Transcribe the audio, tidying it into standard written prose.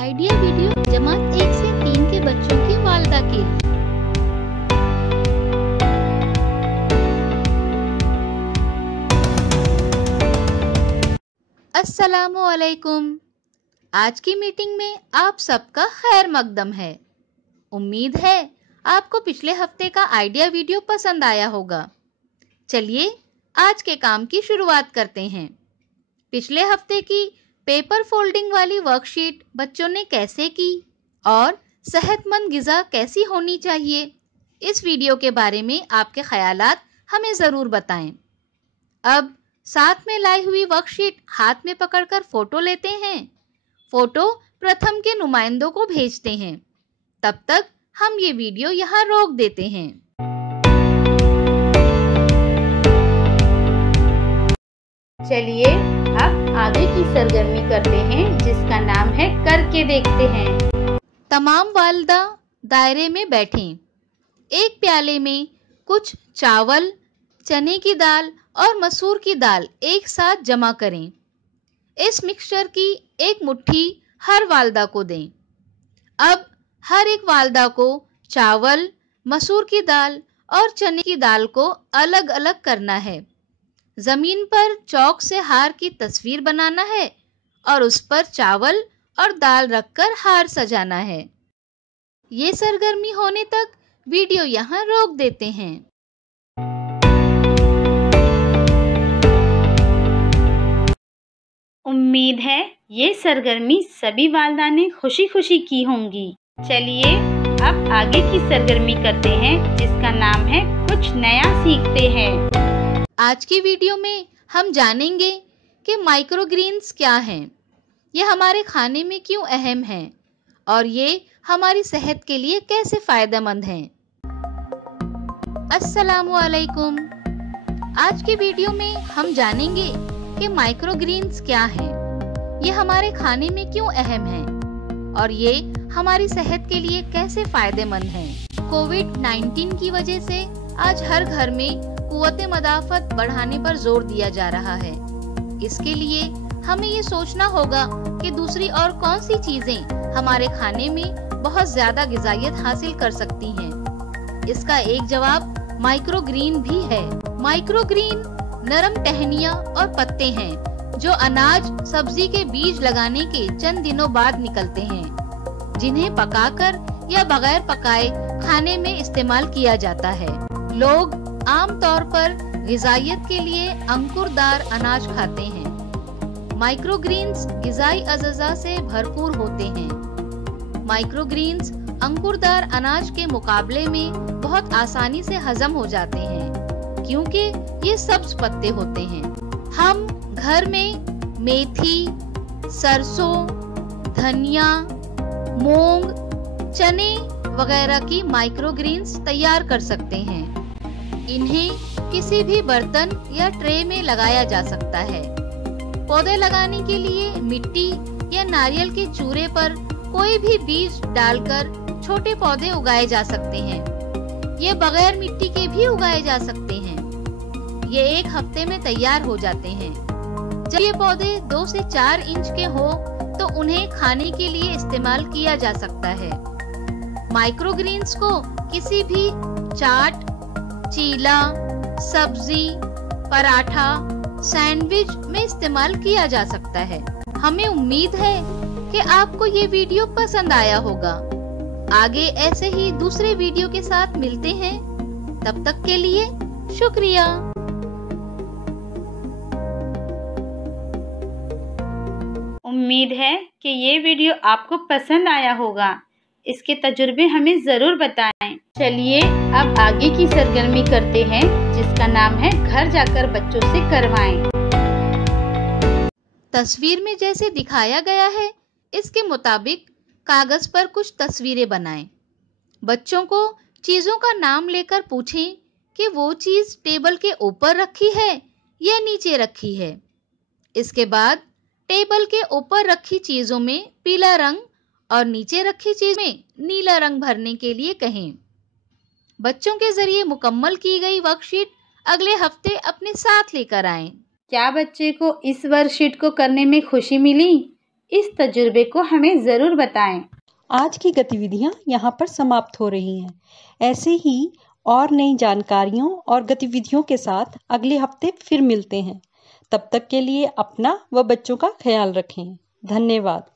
Idea video जमात 1 से 3 के बच्चों की वालिदा के लिए। अस्सलामु अलैकुम। आज की मीटिंग में आप सबका खैर मकदम है। उम्मीद है आपको पिछले हफ्ते का आइडिया वीडियो पसंद आया होगा। चलिए आज के काम की शुरुआत करते हैं। पिछले हफ्ते की पेपर फोल्डिंग वाली वर्कशीट बच्चों ने कैसे की और सेहतमंद ग़िज़ा कैसी होनी चाहिए, इस वीडियो के बारे में आपके ख्यालात हमें ज़रूर बताएं। अब साथ में लाई हुई वर्कशीट हाथ में पकड़कर फ़ोटो लेते हैं। फ़ोटो प्रथम के नुमाइंदों को भेजते हैं। तब तक हम ये वीडियो यहाँ रोक देते हैं। चलिए अब आगे की सरगर्मी करते हैं, जिसका नाम है करके देखते हैं। तमाम वालिदा दायरे में बैठें। एक प्याले में कुछ चावल, चने की दाल और मसूर की दाल एक साथ जमा करें। इस मिक्सचर की एक मुट्ठी हर वालिदा को दें। अब हर एक वालिदा को चावल, मसूर की दाल और चने की दाल को अलग अलग करना है। जमीन पर चौक से हार की तस्वीर बनाना है और उस पर चावल और दाल रखकर हार सजाना है। ये सरगर्मी होने तक वीडियो यहाँ रोक देते हैं। उम्मीद है ये सरगर्मी सभी वालिदा ने खुशी खुशी की होंगी। चलिए अब आगे की सरगर्मी करते हैं, जिसका नाम है कुछ नया सीखते हैं। आज की वीडियो में हम जानेंगे कि माइक्रोग्रीन्स क्या हैं, ये हमारे खाने में क्यों अहम हैं और ये हमारी सेहत के लिए कैसे फ़ायदेमंद हैं। अस्सलामु अलैकुम। आज की वीडियो में हम जानेंगे कि माइक्रोग्रीन्स क्या हैं, ये हमारे खाने में क्यों अहम हैं और ये हमारी सेहत के लिए कैसे फ़ायदेमंद हैं। कोविड-19 की वजह से आज हर घर में कुव्वत मदाफ़त बढ़ाने पर जोर दिया जा रहा है। इसके लिए हमें ये सोचना होगा कि दूसरी और कौन सी चीजें हमारे खाने में बहुत ज्यादा ग़िज़ाइयत हासिल कर सकती हैं। इसका एक जवाब माइक्रोग्रीन भी है। माइक्रोग्रीन नरम टहनियाँ और पत्ते हैं जो अनाज सब्जी के बीज लगाने के चंद दिनों बाद निकलते हैं, जिन्हें पकाकर या बगैर पकाए खाने में इस्तेमाल किया जाता है। लोग आम तौर पर ग़िज़ाइयत के लिए अंकुरदार अनाज खाते हैं। माइक्रोग्रीन्स ग़िज़ाई अज़्ज़ा से भरपूर होते हैं। माइक्रोग्रीन्स अंकुरदार अनाज के मुकाबले में बहुत आसानी से हजम हो जाते हैं, क्योंकि ये सब्ज पत्ते होते हैं। हम घर में मेथी, सरसों, धनिया, मूंग, चने वगैरह की माइक्रोग्रीन्स तैयार कर सकते हैं। इन्हें किसी भी बर्तन या ट्रे में लगाया जा सकता है। पौधे लगाने के लिए मिट्टी या नारियल के चूरे पर कोई भी बीज डालकर छोटे पौधे उगाए जा सकते हैं। ये बगैर मिट्टी के भी उगाए जा सकते हैं। ये एक हफ्ते में तैयार हो जाते हैं। जब ये पौधे 2 से 4 इंच के हो तो उन्हें खाने के लिए इस्तेमाल किया जा सकता है। माइक्रोग्रीन्स को किसी भी चाट, चीला, सब्जी, पराठा, सैंडविच में इस्तेमाल किया जा सकता है। हमें उम्मीद है कि आपको ये वीडियो पसंद आया होगा। आगे ऐसे ही दूसरे वीडियो के साथ मिलते हैं। तब तक के लिए शुक्रिया। उम्मीद है कि ये वीडियो आपको पसंद आया होगा। इसके तजुर्बे हमें ज़रूर बताएं। चलिए अब आगे की सरगर्मी करते हैं, जिसका नाम है घर जाकर बच्चों से करवाएं। तस्वीर में जैसे दिखाया गया है, इसके मुताबिक कागज पर कुछ तस्वीरें बनाएं। बच्चों को चीज़ों का नाम लेकर पूछें कि वो चीज़ टेबल के ऊपर रखी है या नीचे रखी है। इसके बाद टेबल के ऊपर रखी चीज़ों में पीला रंग और नीचे रखी चीज में नीला रंग भरने के लिए कहें। बच्चों के जरिए मुकम्मल की गई वर्कशीट अगले हफ्ते अपने साथ लेकर आएं। क्या बच्चे को इस वर्कशीट को करने में खुशी मिली? इस तजुर्बे को हमें ज़रूर बताएं। आज की गतिविधियां यहाँ पर समाप्त हो रही हैं। ऐसे ही और नई जानकारियों और गतिविधियों के साथ अगले हफ्ते फिर मिलते हैं। तब तक के लिए अपना व बच्चों का ख्याल रखें। धन्यवाद।